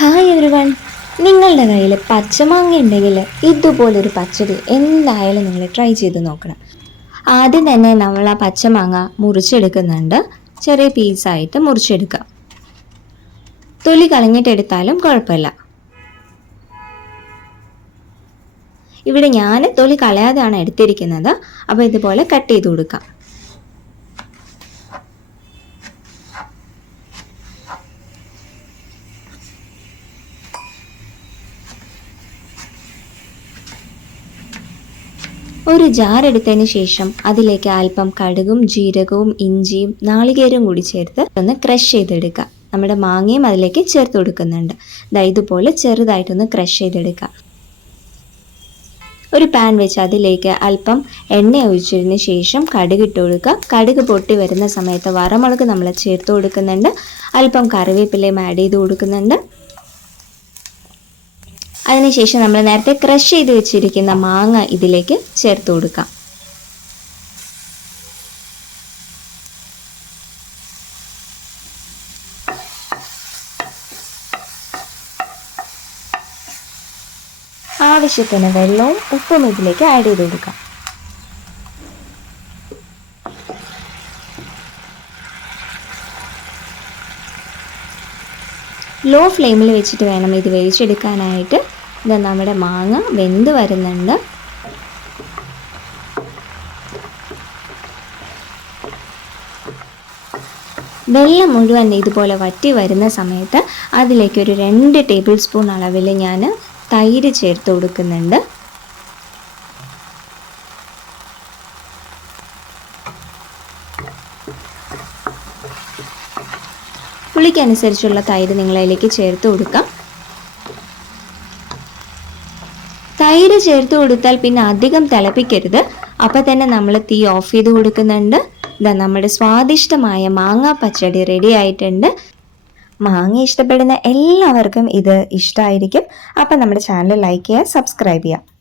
Hi everyone, നിങ്ങളുടെ കയ്യിൽ പച്ചമാങ്ങ ഉണ്ടെങ്കിൽ ഇതുപോലൊരു പച്ചടി എന്തായാലും നിങ്ങൾ ട്രൈ ചെയ്ത് നോക്കണം. ആദ്യം തന്നെ നമ്മൾ ആ പച്ചമാങ്ങ മുറിച്ചെടുക്കുന്നുണ്ട്. ചെറിയ പീസായിട്ട് മുറിച്ചെടുക്കുക. തൊലി കളഞ്ഞിട്ടെടുത്താലും കുഴപ്പമില്ല. ഇവിടെ ഞാൻ തൊലി കളയാതെയാണ് എടുത്തിരിക്കുന്നത്. അപ്പോൾ ഇതുപോലെ കട്ട് ചെയ്ത് കൊടുക്കാം. ഒരു ജാർ എടുത്തതിന് ശേഷം അതിലേക്ക് അല്പം കടുകും ജീരകവും ഇഞ്ചിയും നാളികേരവും കൂടി ചേർത്ത് ഒന്ന് ക്രഷ് ചെയ്തെടുക്കുക. നമ്മുടെ മാങ്ങയും അതിലേക്ക് ചേർത്ത് കൊടുക്കുന്നുണ്ട്. ഇതുപോലെ ചെറുതായിട്ടൊന്ന് ക്രഷ് ചെയ്തെടുക്കുക. ഒരു പാൻ വെച്ച് അതിലേക്ക് അല്പം എണ്ണ ഒഴിച്ചതിന് ശേഷം കടുക് ഇട്ട് കൊടുക്കുക. കടുക് പൊട്ടി വരുന്ന സമയത്ത് വറമുളക് നമ്മൾ ചേർത്ത് കൊടുക്കുന്നുണ്ട്. അല്പം കറിവേപ്പിലയും ആഡ് ചെയ്ത് കൊടുക്കുന്നുണ്ട്. അതിനുശേഷം നമ്മൾ നേരത്തെ ക്രഷ് ചെയ്ത് വെച്ചിരിക്കുന്ന മാങ്ങ ഇതിലേക്ക് ചേർത്ത് കൊടുക്കാം. ആവശ്യത്തിന് വെള്ളവും ഉപ്പും ഇതിലേക്ക് ആഡ് ചെയ്ത് കൊടുക്കാം. ലോ ഫ്ലെയിമിൽ വെച്ചിട്ട് വേണം ഇത് വേവിച്ചെടുക്കാനായിട്ട്. ഇത് നമ്മുടെ മാങ്ങ വെന്ത് വരുന്നുണ്ട്. വെള്ളം മുഴുവൻ ഇതുപോലെ വറ്റി വരുന്ന സമയത്ത് അതിലേക്ക് ഒരു 2 ടേബിൾ സ്പൂൺ അളവിൽ ഞാൻ തൈര് ചേർത്ത് കൊടുക്കുന്നുണ്ട്. പുളിക്കനുസരിച്ചുള്ള തൈര് നിങ്ങളതിലേക്ക് ചേർത്ത് കൊടുക്കാം. തൈര് ചേർത്ത് കൊടുത്താൽ പിന്നെ അധികം തിളപ്പിക്കരുത്. അപ്പം തന്നെ നമ്മൾ തീ ഓഫ് ചെയ്ത് കൊടുക്കുന്നുണ്ട്. നമ്മുടെ സ്വാദിഷ്ടമായ മാങ്ങാ പച്ചടി റെഡി ആയിട്ടുണ്ട്. മാങ്ങ ഇഷ്ടപ്പെടുന്ന എല്ലാവർക്കും ഇത് ഇഷ്ടമായിരിക്കും. അപ്പം നമ്മുടെ ചാനൽ ലൈക്ക് ചെയ്യുക, സബ്സ്ക്രൈബ് ചെയ്യുക.